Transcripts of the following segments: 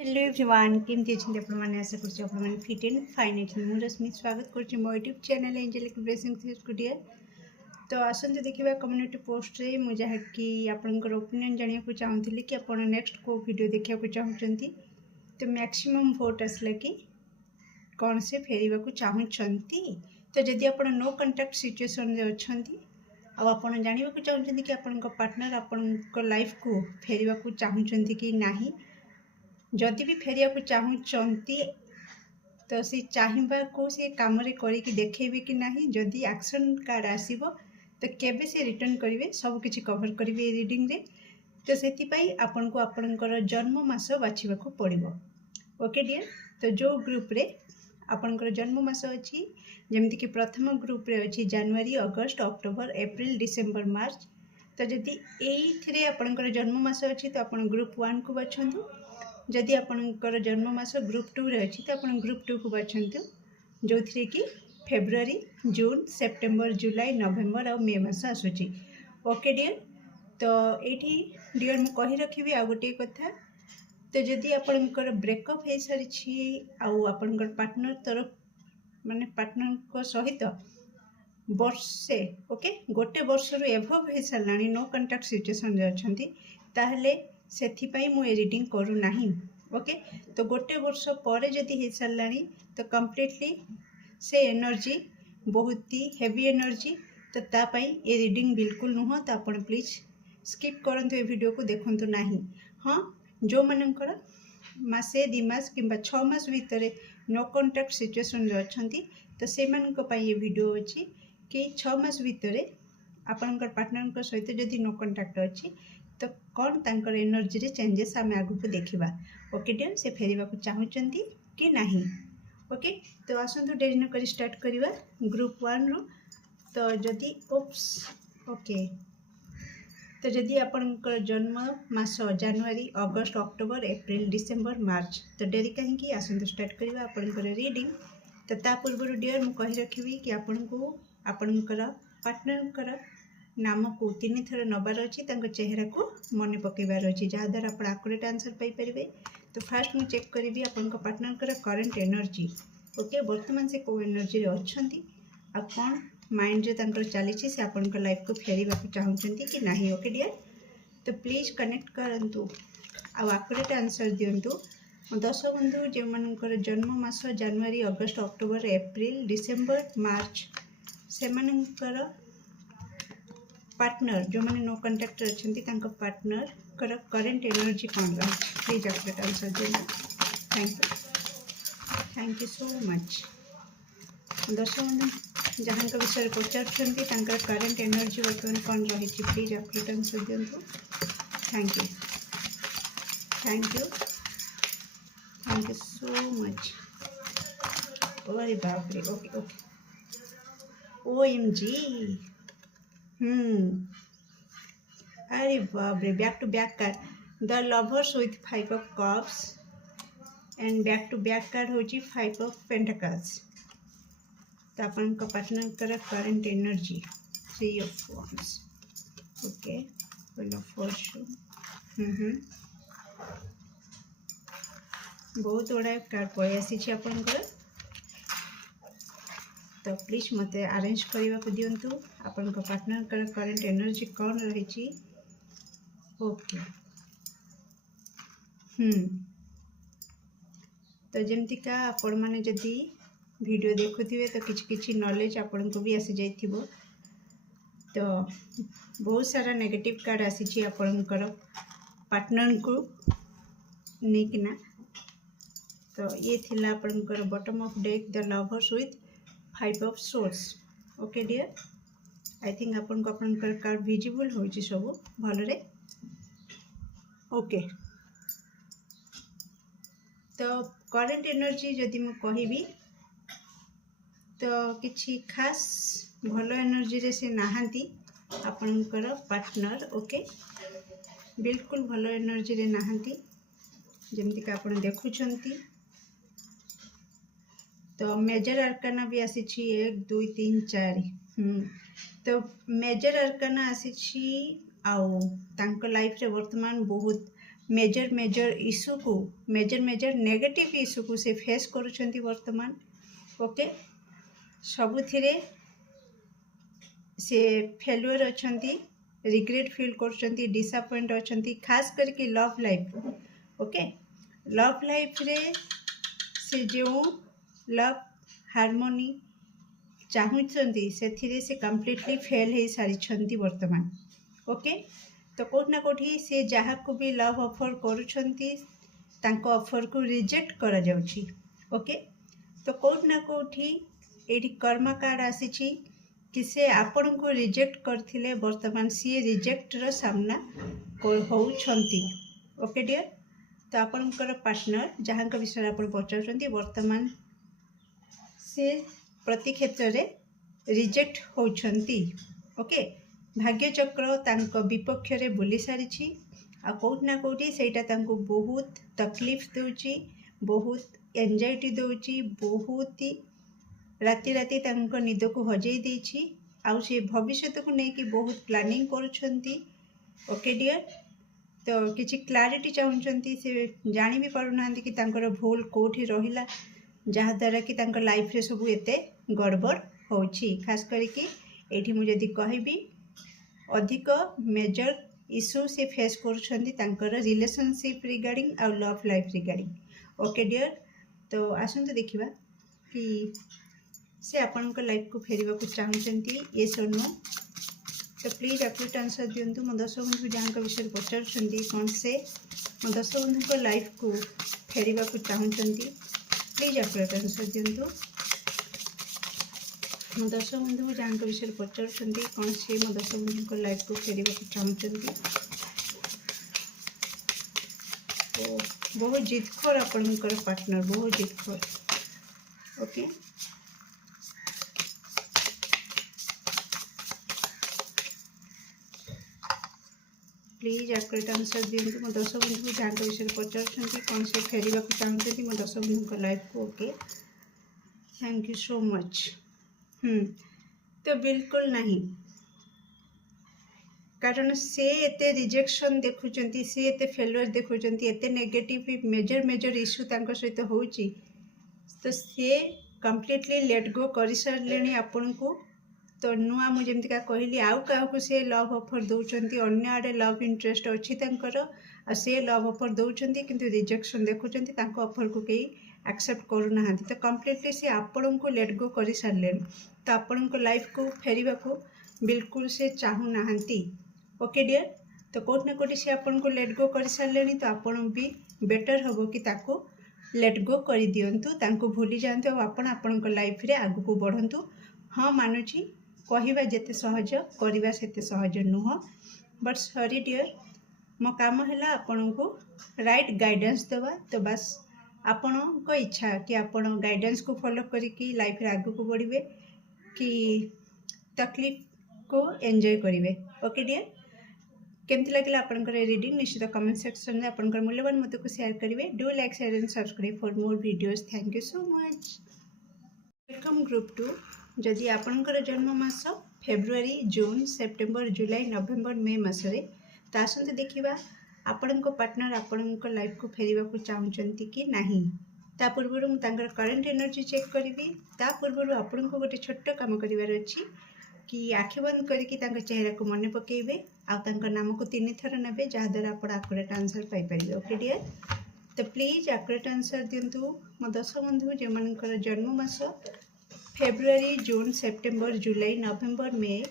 Hello everyone केमती अच्छे आप आशा कर फिट एंड फाइन अच्छे मुझे रश्मि स्वागत कर YouTube channel angelic blessing studio. तो आसतु देखा कम्युनिटी पोस्ट रे मुझे जहाँकि आपंकर ओपिनियन जाना चाहूँगी कि आप नेक्स्ट को वीडियो देखा चाहते तो मैक्सिमम भोट आसला कि कौन से फेर को चाहती। तो जदि आप नो कंटाक्ट सिचुएसन अच्छा आप जानवा चाहते कि आपण पार्टनर आपण लाइफ को फेर को चाहते कि नहीं, जदि भी फेरिया को चाहूँगी तो सी चाहिए को सी कम करके देखेबे कि नहीं, जदि एक्शन कार्ड आसीबो तो केबे से रिटर्न करेंगे सब किसी कवर करेंगे रिडिंग रे। तो से आपन को आपनकर जन्म मास बाछिबा को पड़िबो। ओके डियर, तो जो ग्रुप रे आपनकर जन्म मास अच्छी जमती कि प्रथम ग्रुप रे अच्छी जनवरी अगस्त अक्टोबर एप्रिल डिसेम्बर मार्च। तो जदि ये आपनकर जन्म मास अच्छी तो आप ग्रुप 1 को बाछंतु, जदि आपणकर जन्म मास ग्रुप 2 रे अच्छी तो आप ग्रुप 2 को बाछंतु, जो थी कि फेब्रुआरी जून सेप्टेम्बर जुलाई नवेम्बर और मे मास आसूची। ओके डियर, तो ये डियर मु कही रखी आ गोटे कथा। तो जदि आपणकर ब्रेकअप हो सारी आपणकर पार्टनर तरफ माने पार्टनर को सहित वर्षे ओके गोटे वर्ष रु एभव हो सारा नो कंटाक्ट सिचुएसन अच्छा ताहले सेथिपाई मु रिडिंग करू नाही। ओके, तो गोटे वर्ष पर जदि हो सारा तो कम्प्लीटली से एनर्जी बहुत ही हेवी एनर्जी, तो तापाई ये रिडिंग बिल्कुल नुह। तो आप प्लीज स्किप करंतु ये वीडियो को देखंतु नाही। हाँ, जो मानकर मासे 2 मास किंबा 6 मास भितर नो कंटाक्ट सिचुएसन अच्छी तो से ये वीडियो अच्छी कि 6 मास भितर आपनकर पार्टनर सहित जदि नो कंटाक्ट अच्छी तो कौन तांकर एनर्जी रे चेंजेस आम आगु को देखा। ओके डियर, से फेर को चाहते कि नहीं। ओके, तो आसतु डेरी न कर स्टार्ट करवा ग्रुप 1 रु। तो जदि ओप्स ओके, तो जदि आपनकर जन्म मास जनवरी अगस्त अक्टोबर एप्रिल डिसेम्बर मार्च तो डेरी कहीं आसतु स्टार्ट करवा आपनकर रीडिंग। तो ता पूर्व डियर मु कहि रखिबी कि आपन को आपनकर पार्टनर नाम को 3 थर नबार अच्छी, चेहरा को मन पकेबार अच्छी जहाँद्वारा आप आकुरेट आंसर पाइपर। तो फास्ट मुझे चेक करी आपन पार्टनर करंट एनर्जी। ओके, बर्तमान से कौ एनर्जी अच्छा आ कौन माइंड रे चली से आपन लाइफ को फेर को चाहते कि नहीं। ओके डियर, तो प्लीज कनेक्ट करंतु आकुरेट आंसर दिंतु। 10 बंधु जो मानकर जन्म मास जनवरी अगस्त अक्टोबर एप्रिल डिसेम्बर मार्च से पार्टनर जो मैंने नो कंटाक्ट अच्छा पार्टनर करेंट एनर्जी कौन रही प्लीज आकुरेट आंसर दिखाँ। Thank you so much. 10 बंधु जहाँ विषय पचार करेंट एनर्जी बर्तमान कौन रही प्लीज आकुरेट आंसर दिंतु। Thank you thank you thank you so much. अरे बाप रे, ओके ओके, OMG। अरे बाप रे, back to back card the lovers with 5 of cups and back to back card हो 5 ऑफ पेंटाकल्स। तो अपन का पार्टनर कर current energy 3 of wands। Okay, wheel of fortune बहुत गुड़ाए कार्ड पलि आसी आपनकर। तो प्लीज मत अरेंज करने को दिंतु आपन पार्टनर करंट एनर्जी कौन रही। ओके, तो जमतीका आपण मैंने जदि वीडियो देखुए तो किछि नॉलेज आपन को भी आसी जाइथिबो। तो बहुत सारा नेगेटिव कार्ड आसी आपनकर पार्टनर को लेकिना। तो ये थिला आपनकर bottom of deck the lovers with 5 of swords. Okay dear, I think आपन को आपनकर कार्ड विजिबल हो सब भलरे। ओके, तो करेंट एनर्जी जदि मु कहिबी तो किछि खास भलो एनर्जी रे से नाहांती आपनकर पार्टनर। ओके, बिल्कुल भलो एनर्जी रे नाहांती जेमति का आपन देखुछंती। तो मेजर आर्काना भी आसी 1 2 3 4। तो मेजर आर्काना आसी आउ तांको लाइफ रे वर्तमान बहुत मेजर मेजर इश्यू को मेजर नेगेटिव इश्यू को से फेस करुछंती वर्तमान। ओके सबुथिरे से फेल्युअर अछंती, रिग्रेट फील करुछंती, डिसअपॉइंट अछंती, खास करके love life. Okay love life रे से जो लव हार्मोनी चाहूँगी से कम्प्लीटली फेल हो सारी वर्तमान। ओके तो कौट ना कौटी से जहाँ को भी लव ऑफर करुछंती तांको ऑफर को रिजेक्ट करा जाउछि। ओके तो कौट ना कौटी एठी कर्मा कार्ड आसीछि कि से आपण को रिजेक्ट करथिले वर्तमान सी रिजेक्ट रो सामना होउछंती। ओके डियर तो आपणकर पार्टनर जहाँ विषय आप पचारुछंती वर्तमान से प्रति क्षेत्र में रिजेक्ट होउछंती। ओके भाग्य चक्र तांको विपक्ष रे बुली सारी आ कौट ना कौटी सेटा तांको बहुत तकलीफ दोची, बहुत एंजाइटी दोची, बहुत ही राति राति तांको निद को हजई देछि आउ से भविष्य को लेकिन बहुत प्लानिंग करुछंती। ओके डियर तो किसी क्लारिटी चाहूँगी से जानी भी पारुना कि तांकर भूल कोठी रहिला जहाँ द्वारा कि तांकर लाइफ रे सब एते गड़बड़ होछि। खास करके एठी मु जदि कहबी अधिक मेजर इश्यू से फेस करुछंती तांकर रिलेशनशिप रिगार्डिंग और love life regarding. Okay dear तो आसंतु देखिबा कि से आपनक लाइफ को फेरिबा को चाहूँगी ये सोनो तो प्लीज एक्यूरेट आंसर दिंतु। मो दर्शक बंधु जहाँ विषय पचारुछंती कौन से मो दर्शक बंधु लाइफ को फेरिबा को चाहूँगी प्लीज एक्यूरेट आंसर दिंतु। मो दर्शक बंधु जहाँ विषय पचारुछंती कौन से मो दर्शक बंधु लाइफ को फेरिबा को चाहूँगी। तो बहुत जिदखोर आपनकर पार्टनर बहुत जिदखोर। ओके प्लीज एक्यूरेट आंसर दिंतु। मो दर्शक बंधु जहाँ विषय पचारुछंती कौन से फेरिबा को चाहूँगी मो दर्शक बंधु लाइफ को। Okay thank you so much. तो बिल्कुल नहीं कारण से एते रिजेक्शन देखुचंती से एते फेल्युअर देखुचंती एते नेगेटिव मेजर इश्यू तांको सहित होउची तो से कंप्लीटली लेट गो कर सारे आपण को। तो नुआ मुझे जमीका कहली आउ क्या से लव ऑफर दौरान अन्य आड़े लव इंटरेस्ट अच्छी आ से लव ऑफर दौरान किंतु रिजेक्शन देखुंत ऑफर को कई एक्सेप्ट करूना तो कम्प्लीटली से आपण को लेट गो कर सारे तो आपण को लाइफ को फेरिबा को बिल्कुल से चाहूना। ओके डियर तो कौट ना कौटी से आपण को लेट गो कर सारे तो आपण भी बेटर हम कि ताको लेट गो कर दिंतु तांको भूली जातु आपण आपण लाइफ रे आगु को बढ़ंतु। हाँ मानुची कहवा जिते सहज करवा सेते सहज नुह बट सॉरी डियर मो काम है आपण को राइट गाइडेंस देवा। तो बस आपण को इच्छा कि आपण गाइडेंस को फॉलो करिकी लाइफ रे आगु को बढ़िबे कि तकलीफ को एंजॉय करिवे। ओके डियर केमती लगे आपंकर रीडिंग निश्चित कमेंट सेक्शन में आपंकर मूल्यवान मत को शेयर करेंगे। Do like share and subscribe for more videos. Thank you so much. Welcome group 2 जदि आपंकर जन्म मास फेब्रुआरी जून सेप्टेम्बर जुलाई नवेम्बर मे मसरे तो आसते देखा आपण पार्टनर आपण लाइफ को फेरिबा को चाहूँगी कि नहीं। ता पूर्व मुझे करेन्ट एनर्जी चेक करी ता पूर्व आपण को गोटे छोट काम करार अच्छी कि आखि बंद करके चेहरा को मन पकेबे आउ नाम को 3 थर ने जहाद्वारा आप एक्यूरेट आंसर पाइपर। ओके डियर तो प्लीज एक्यूरेट आंसर दिंतु। मो दर्शक बंधु जो मानकर जन्म मास फेब्रुआरी जून सेप्टेम्बर जुलाई नवेम्बर मे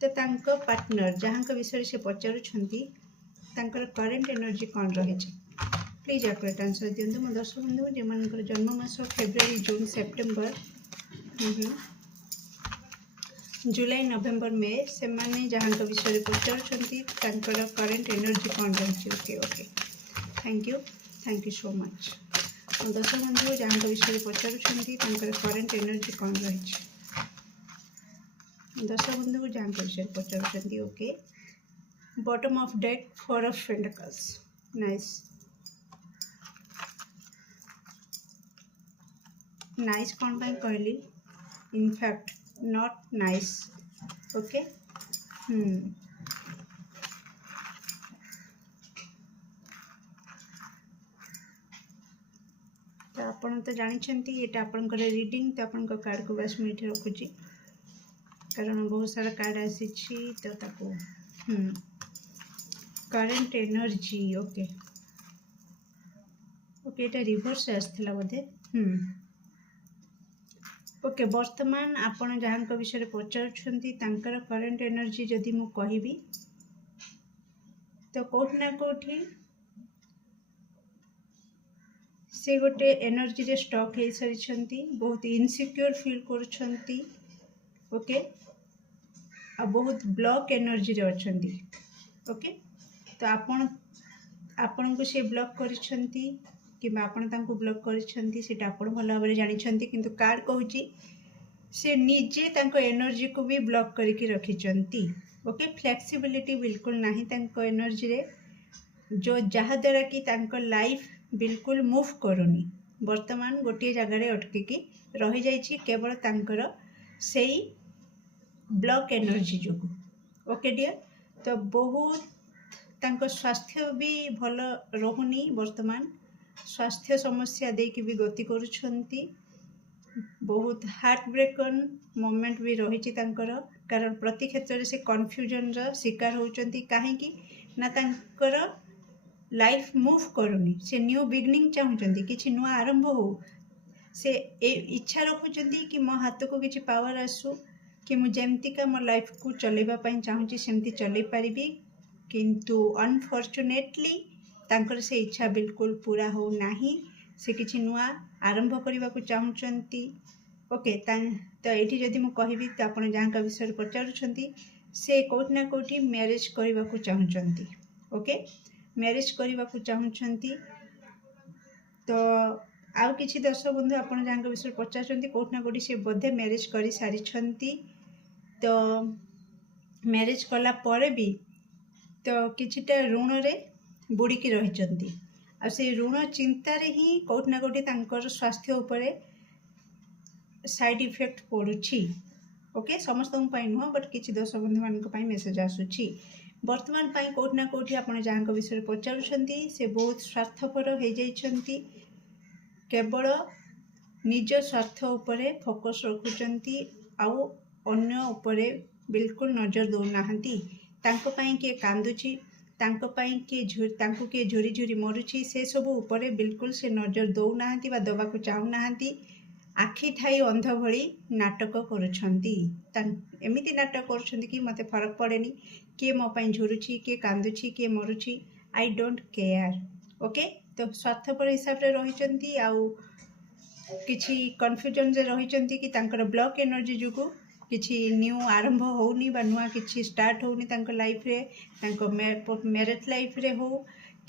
तो पार्टनर जहाँ विषय से पचारुछंती करेन्ट एनर्जी कौन रही प्लीज एक्यूरेट आंसर दिंतु। मो दर्शक बंधु जो मानकर जन्म मास फेब्रुआरी जून सेप्टेम्बर जुलाई नवेम्बर मे से माने जहाँ विषय पचारुछंती करेन्ट एनर्जी कौन रही। Okay okay thank you so much. दर्शक बंधु जहाँ विषय पचारुछंती करेन्ट एनर्जी कौन रही। दर्शक बंधु जहाँ विषय पचारुछंती। Okay bottom of deck 4 of pentacles nice कौन पाई कहली इनफैक्ट नॉट नाइस। ओके तो आपण तो जानी ये आपण रीडिंग तो आपण कार्ड को बस मुझे रखुची कारण बहुत सारा कार्ड आसी तो ताको करेंट एनर्जी ओके ओके ये रिवर्स आसला बोधे ओके वर्तमान आपण जहाँ विषय पचारुछंती तांकर करेंट एनर्जी जदि मु कहबी तो कोठी ना कोठी से गोटे एनर्जी रे स्टक हो सारी बहुत इनसिक्योर फील करुछंती ओके आ बहुत ब्लॉक एनर्जी रे अछंती ओके तो आपण को से ब्लॉक करिछंती कि आपण तांको ब्लॉक करिछंती सेटा आपण भल भाबरे जानिछंती किंतु कार्ड कहूची से निजे तांको एनर्जी को भी ब्लॉक करके रखिछंती ओके फ्लेक्सिबिलिटी बिल्कुल नहीं तांको एनर्जी रे जो जहा द्वारा कि तांको लाइफ बिल्कुल मूव करूनी वर्तमान गोटे जगह रे अटकी रही जाइछि केवल तांकर सेई ब्लॉक एनर्जी जो ओके डियर तो बहुत तांको स्वास्थ्य भी भल रहुनी वर्तमान स्वास्थ्य समस्या देकी भी गति करुछंती बहुत हार्ट ब्रेकन मोमेंट भी रही कारण प्रति क्षेत्र से कन्फ्यूजन शिकार होचंती काहेकि ना तांकर लाइफ मूव करूनी से न्यू बिगनिंग चाहूँगी किसी नुआ आरंभ हो से इच्छा रखुंट कि मो हाथ को किसी पावर आसू कि मुझेमतिका मो लाइफ को चलैवाई चाहूँगी सेमती चलै पारिबी किंतु अनफॉर्चुनेटली तांकर से इच्छा बिल्कुल पूरा हो नाही से किसी नुआ आरंभ करने को चाहूँगी ओके तो ये जदि मु कहबी तो आप जहाँ विषय पचारुछंती से कोठी ना कोठी मैरिज करने को चाहूँगी ओके मैरिज करने को चाहूँगी तो आउ किसी दर्शक बंधु आप जहाँ विषय पचार कोठी ना कोठी से बोधे मैरिज कर सारी तो मैरिज कला परे भी तो किछिटा ऋण रे बुड़ीकी रही आ से ऋण चिंतार ही कोठी ना कोठी तांकर स्वास्थ्य उपरे साइड इफेक्ट पड़ुछि ओके समस्त नुह बट किसी दर्शक बंधु मान मेसेज आसूची वर्तमान पाई कोठी ना कोठी आपण जहाँ विषय पचारुछंती से बहुत स्वार्थपर हो जाइछंती केवल निज स्वार्थ उपरे फोकस रखुचंती आउ अन्य उपरे बिल्कुल नजर दौनाहांती तांको पाई किए कांदुची तांको पाई किए झुरी झुरी मरुची से सब उपरे बिल्कुल से नजर दौनाहांती बा दबाको चाहूनाहांती आखि थाई अंध भली नाटक करुछंती एमिति नाटक करुछंती कि मते फरक पड़ेनी किए मो पाई झुरुची किए कांदुची किए मरुची आई डोंट केयर ओके तो स्वार्थपर हिसाब से रहिचंती आउ किछि कन्फ्यूजन से रहिचंती कि तांकर ब्लॉक एनर्जी जुगु किछि न्यू आरंभ होउनी बा नुआ किछि स्टार्ट होउनी तांकर लाइफ रे तांको मैरिज लाइफ रे हो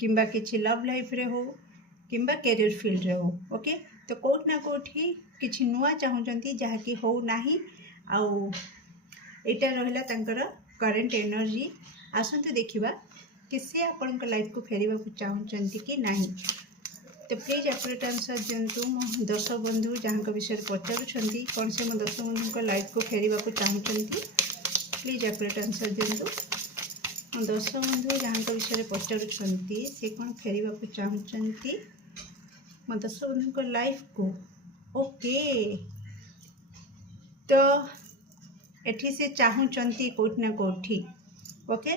किंबा किछि लव लाइफ रे हो किंबा कैरियर फील्ड रे हो ओके तो कोठी ना कोठी किछि नुआ चाहूँगी जहाँकि हो नाही आउ एटा रहिला तांकर करेंट एनर्जी आसंतु देखिबा कि से आपन लाइफ को फेरिबा को चाहूँगी कि नाही तो प्लीज एक्यूरेट आंसर दिंतु मो दर्शक बंधु जहाँ विषय पचारुछंती कौन से मो दर्शक बंधु लाइफ को फेरिबा को चाहूँगी प्लीज एक्यूरेट आंसर दिंतु मो दर्शक बंधु जहाँ विषय पचारुछंती से कौन फेरिबा को चाहूँगी मो दर्शक बंधु लाइफ को ओके तो एठी से चाहूँगी कोठी ना कोठी ओके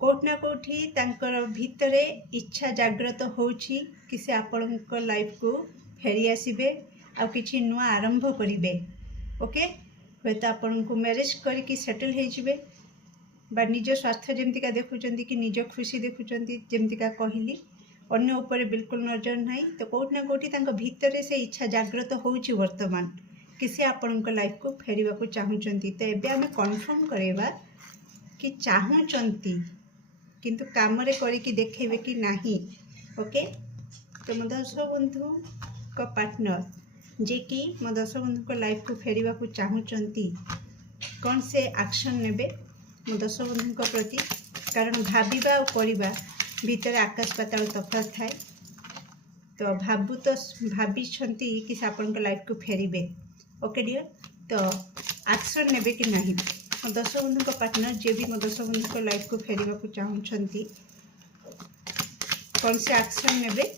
कोठी ना कोठी तांकर भितरे इच्छा जागृत होउछि कि से आपण लाइफ को फेरी आसबे आ किछि नुआ आरंभ करिवे ओके हे तो आपण को मैरिज करके सेटल हो जिवे बा निज स्वास्थ्य जेमतिका देखुचंती कि निज खुशी देखुचंती जेमतिका कहली अन्य ऊपर बिल्कुल नजर नहीं तो कोठी ना कोठी तांको भितरे से इच्छा जागृत होउछि वर्तमान कि से आपण लाइफ को फेरिबा को चाहूँगी तो एबे आमे कन्फर्म करेबा कि चाहूँगी किंतु काम रे करिकी देखेबे कि नाही ओके तो मो दर्शक बंधु को पार्टनर जे कि मो दर्शक बंधु को लाइफ को फेरिबा को चाहूँगी कौन से एक्शन नेबे मो दर्शक बंधु को प्रति कारण भाबिबा और करिबा भीतर आकाश पाताल तफात थाए तो भाबू तो भाभी कि से आपन लाइफ को फेरिबे ओके डियर तो एक्शन नेबे कि नाही मो दर्शक बंधु को पार्टनर जे भी मो दर्शक बंधु को लाइफ को फेरिबा को चाहूँगी कौन से एक्शन नेबे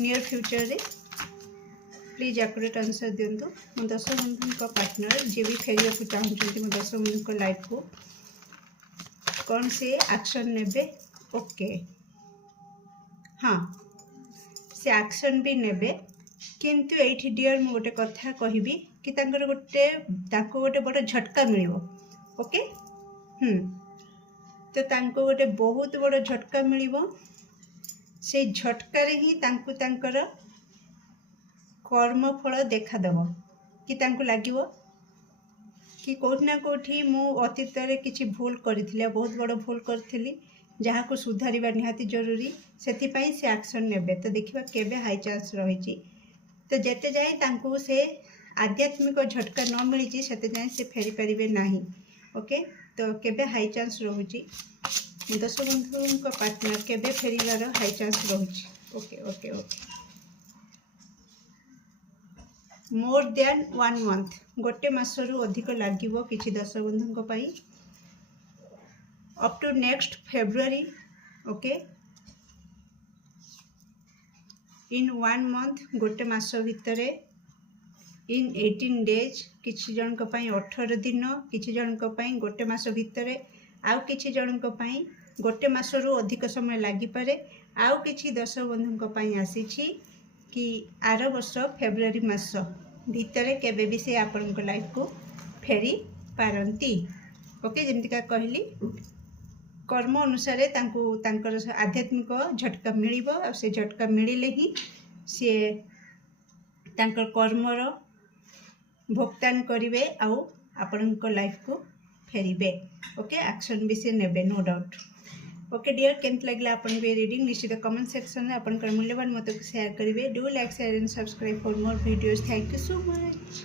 नियर फ्यूचर रे प्लीज एक्यूरेट आंसर दिंतु। मो दर्शक बंधु पार्टनर जी भी फेरिया को चाहते मो दर्शक बंधु लाइफ को कौन से एक्शन नेबे। ओके हाँ से एक्शन भी नेबे किंतु एठी डियर मु गोटे कथा कहबी कि तांकर गोटे बड़ झटका मिलिबो। ओके तो तांको गोटे बहुत बड़ झटका मिलिबो। से झटका रे ही तांको तांकर कर्मफल देखादेव कि तांको लागिवो कि कोठी ना कोठी मु अतीत रे किछि भूल करथिले, बहुत बड़ भूल करथिली जहाँ को सुधारिबा निहाती जरूरी से एक्शन नेबे। तो देखिबा केबे हाई चांस रही। तो जेते जाए तांको से आध्यात्मिक झटका न मिली सेते जाए से फेरी पारिबे नाही। ओके तो केबे हाई चांस रहुची दर्शक बंधु पार्टनर केबे फेरिबार हाई चांस रहुची। Okay okay okay more than 1 month गोटे मासरू अधिक लागिवो किछि दर्शक बंधुंको पई up to next February. Okay in 1 month गोटे मास भितरे इन 18 डेज किछि जनक पई 18 दिन किछि जनक पई गोटे मास भितरे आउ किछि जनक पई गोटे मासरू अधिक समय लागि पारे। आउ किछि दर्शक बंधुंको पई आसीछि कि आर वर्ष फेब्रुआरी मास भितरे केबे भी से आपन को लाइफ को फेरी पारंती। ओके जेमतिका कहली कर्म अनुसार तांकर आध्यात्मिक झटका मिलिबो आ से झटका मिलिले ही से तांकर कर्मर भुगतान करिवे आउ आपन को लाइफ को फेरिबे। ओके एक्शन भी से नेबे नो डाउट। ओके डियर केमत लगला आपन भी रीडिंग निश्चित कमेंट सेक्शन में आपन मूल्यवान मत को शेयर करिवे। Do like share and subscribe for more videos. Thank you so much.